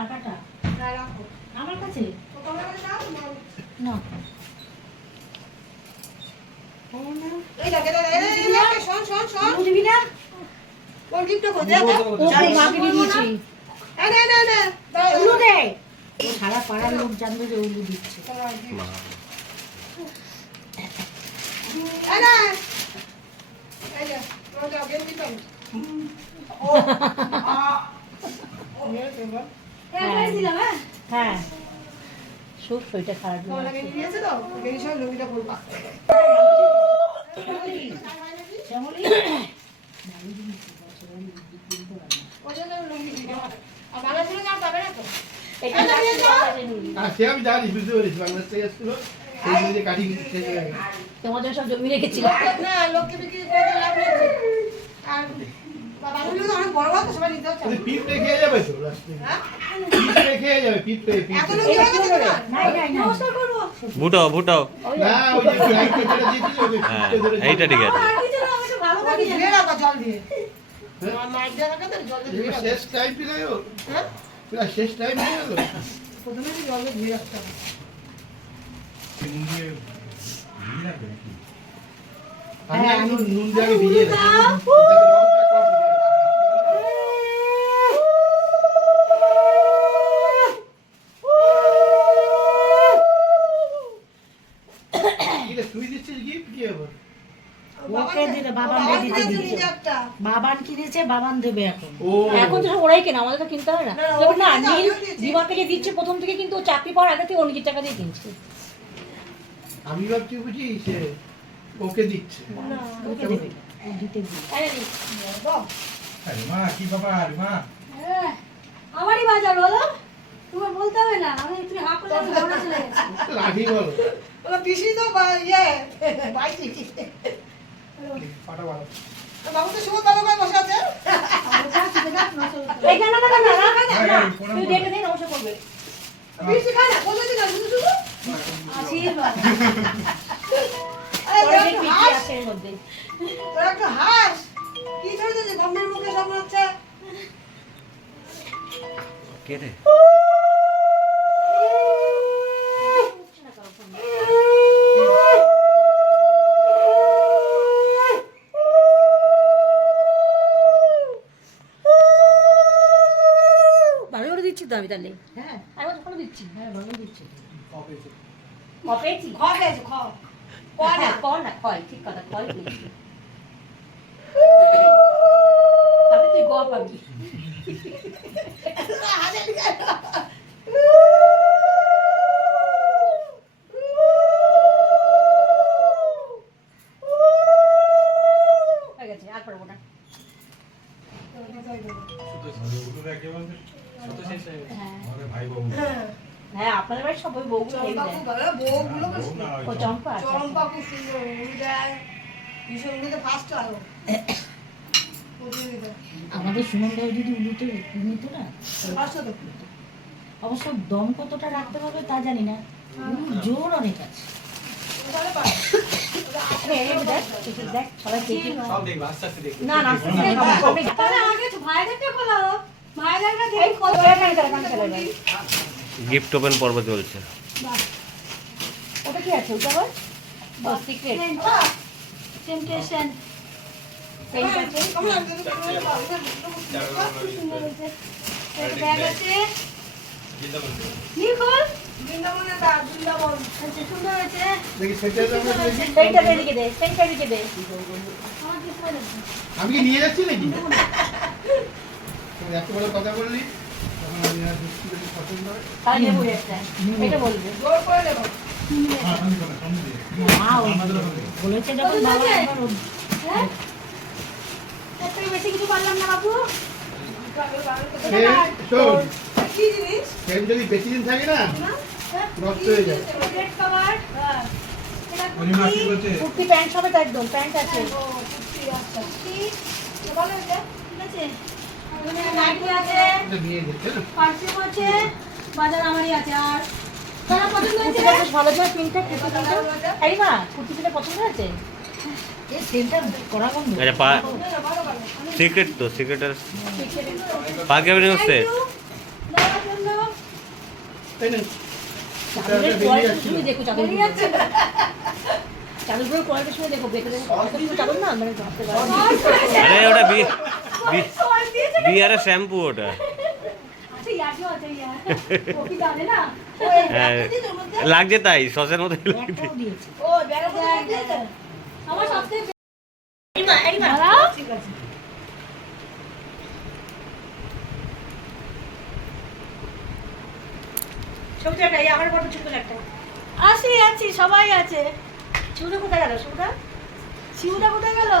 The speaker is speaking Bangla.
টাকাটা হ্যাঁ রাখো আমার কাছে তো তোমার কাছে দাও না এই দেখে শোন শোন শোন দিবি না কোন গিফটটা খোঁজে মাকে দিয়ে দিয়েছি না না না উলু দে সারা পাড়ার লোক জানবে যে উলু দিচ্ছে না এই যে তোমাকে আগে দিতাম ও হ্যাঁ খুব শরীরটা খারাপ তোমাকে নিয়েছে তো এই সব লুঙ্গিটা পরবা শ্যামলী ওই জন্য লুঙ্গি দিও আর বাবা ছিল না পাবে না তো সে আমি জানি বুঝতে পেরেছি বাংলাদেশ থেকে এসেছিল সেই জন্য কাটি তোমার জন্য সব জমি রেখেছিল না লোককে বিক্রি করে লাভ হচ্ছে আর বাবাগুলো তো অনেক বড় বড় তো সবাই নিতে হচ্ছে পিঁপড়ে খেয়ে যাবে তো লাস্টে পিঁপড়ে খেয়ে যাবে পিঁপড়ে এত লোক হয়ে গেছে না নমস্কার করবো ভুটাও ভুটাও না ওই যে লাইটটা যেটা দিয়েছিল ওই হ্যাঁ পিঁপড়ে ধরে এইটা ঠিক আছে ভালো ওই ধুয়ে রাখো জল দিয়ে মাইক দিয়ে রাখো তো জল দিয়ে ধুয়ে রাখো শেষ টাইম পিলাই ও হ্যাঁ পুরো শেষ টাইম হয়ে গেল প্রথমে তো জল দিয়ে ধুয়ে রাখতে হবে আমি আগে নুন দিয়ে আগে ভিজিয়ে রাখি তুই দিচ্ছিস গিফট কি হবে ওকে দিতে বাবান দিতে দিচ্ছে বাবান কিনেছে বাবান দেবে এখন ও এখন তো সব ওরাই কেনা আমাদের তো কিনতে হয় না না, তবে না ওকে তো নীল আমিও দিয়েছি। দিবাকে যে দিচ্ছে প্রথম থেকে কিন্তু ও চাকরি পাওয়ার আগে থেকে ও নিজের টাকা দিয়ে কিনছে আমি ভাবছি বুঝি সে ওকে দিচ্ছে ওকে দেবে ও দিতে দিবে আরে মা কি ব্যাপার মা আমারই বাজার বলো তোমার বলতে হবে না আমি তুমি হাঁক করে আমি দৌড়ে চলে গেছি লাঠি বলো ওরা পিসি তো ইয়ে বাইটি ফাটা ভালো বাবু তো শুভ দাদা ভাই বসে আছে এই না না না না না না তুই দেখে দে নমস্কার করবে পিসি খায় না বলে দিন শুধু শুধু আশীর্বাদ আরে পরে একটু দেখবি কি হাস আছে এর মধ্যে তোরা একটু হাস কি ছেড়ে দিয়েছে গম্ভীর মুখে সব হচ্ছে কে রে ভালো করে দিচ্ছি তো আমি তাহলে হ্যাঁ আমি তো দিচ্ছি হ্যাঁ ভালো দিচ্ছে কপেছি খ খেয়েছে খ কর না কয় ঠিক কথা কয় পেয়েছি তাহলে তুই গ পাবি হয়ে গেছে আর পারবো না হ্যাঁ আপনাদের বাড়ির সবাই বউগুলো হেভি দেয় বউগুলো ও চম্পা আচ্ছা, চম্পা খুব সুন্দর উনি দেয় ভীষণ উনিতে ফার্স্ট আলো আমাদের সুমনটাও যদি উলুতে নিত না ফার্স্ট তো অবশ্য দম কতটা রাখতে হবে তা জানি না জোর অনেক আছে তাহলে পারে দেখ সবাই দেখি সব দেখবো আস্তে আস্তে দেখবো না না তাহলে আমাকে ভাইদেরকে বলো ভাইদেরকে এই কত গিফট ওপেন পর্ব চলছে ওটা কি আছে ওটা আবার ও সিক্রেট টেম্পটেশন পেইন্ট আছে সুন্দর হয়েছে একটা ব্যাগ আছে নিকল বৃন্দাবনে দা বৃন্দাবন আচ্ছা সুন্দর হয়েছে দেখি সেটা আমরা দেখি পেইন্টটা এদিকে দে পেইন্টটা এদিকে দে আমার কি করে আমি কি নিয়ে যাচ্ছি নাকি এত বড় কথা বললি তখন আমি আর বুঝতে পারি পছন্দ হয় তাহলে নেবো একটা এটা বলবে জোর করে দেবো মা বলেছে যখন বাবা একবার হ্যাঁ এত বেশি কিছু পারলাম না বাবু শোন কি জিনিস ফ্রেম যদি বেশি দিন থাকে না নষ্ট হয়ে যায় রেড কভার এটা কুর্তি প্যান্ট সমেত একদম প্যান্ট আছে ও কুর্তি আচ্ছা কি ভালো হয়েছে ঠিক আছে এখানে নাইটি আছে এটা নিয়ে যাচ্ছে না পারফিউম আছে বাজার আমারই আছে আর তারা পছন্দ হয়েছে কুর্তিটা বেশ ভালো করে প্রিন্টটা কুর্তিটা এই মা কুর্তিটা পছন্দ হয়েছে এই সেন্টার করা বন্ধ আচ্ছা পা সিক্রেট তো সিক্রেটার পা কেমন হচ্ছে দেওয়ার জন্য তাই না? চাদরের কোয়ালিটির সময় দেখো চাদর বেরিয়ে যাচ্ছে চাদরগুলোর কোয়ালিটির সময় দেখো বেঁকে দেখো চাদর না মানে ধরতে পারো আরে ওটা সর দিয়েছে বিয়ারের শ্যাম্পু ওটা। আচ্ছা ইয়াকেও আছে ইয়ার ও কি জানে না হ্যাঁ, লাগছে তাই সসের মতো লাগছে। একটাও দিয়েছে ও ব্যাগের মধ্যে রেখে দিয়েছে? আমার সবথেকে এই মা দাঁড়াও। ঠিক আছে সবটা একটা এই আমার ফটো ছিল একটা আছি আছি সবাই আছে চুড়ে কোথায় গেল চুড়া শিবুদা কোথায় গেল